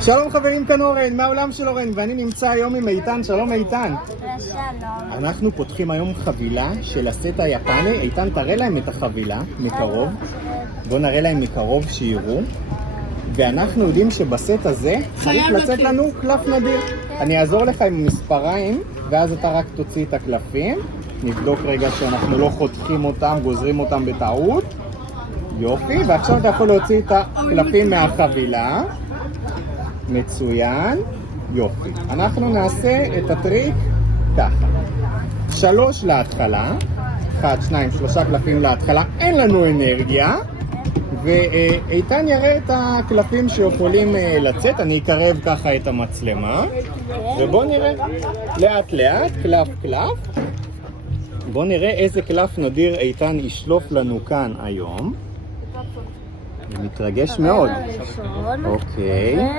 שלום חברים, כאן אורן, מהעולם של אורן, ואני נמצא היום עם איתן. שלום איתן. שלום. אנחנו פותחים היום חבילה של הסט היפני. איתן, תראה להם את החבילה מקרוב. בוא נראה להם מקרוב שיראו. ואנחנו יודעים שבסט הזה צריך לצאת לנו קלף נדיר. אני אעזור לך עם מספריים, ואז אתה רק תוציא את הקלפים. נבדוק רגע שאנחנו לא חותכים אותם, גוזרים אותם בטעות. יופי, ועכשיו אתה יכול להוציא את הקלפים מהחבילה. מצוין, יופי. אנחנו נעשה את הטריק ככה. 3 להתחלה, 1, 2, 3 קלפים להתחלה, אין לנו אנרגיה. ואיתן יראה את הקלפים שיכולים לצאת. אני אקרב ככה את המצלמה. ובוא נראה לאט לאט, קלף קלף. בוא נראה איזה קלף נדיר איתן ישלוף לנו כאן היום. אני מתרגש מאוד. אוקיי.